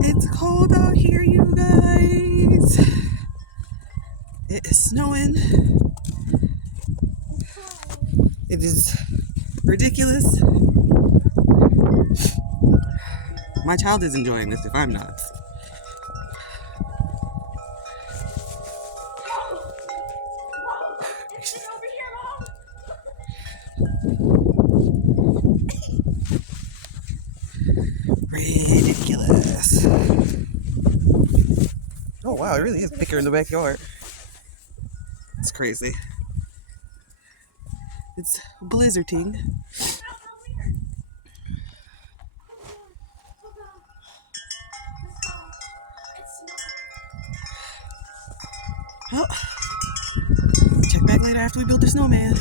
It's cold out here, you guys. It is snowing. It is ridiculous. My child is enjoying this if I'm not. Ridiculous. Oh wow, it really is thicker in the backyard. It's crazy. It's blizzarding. Well, check back later after we build the snowman.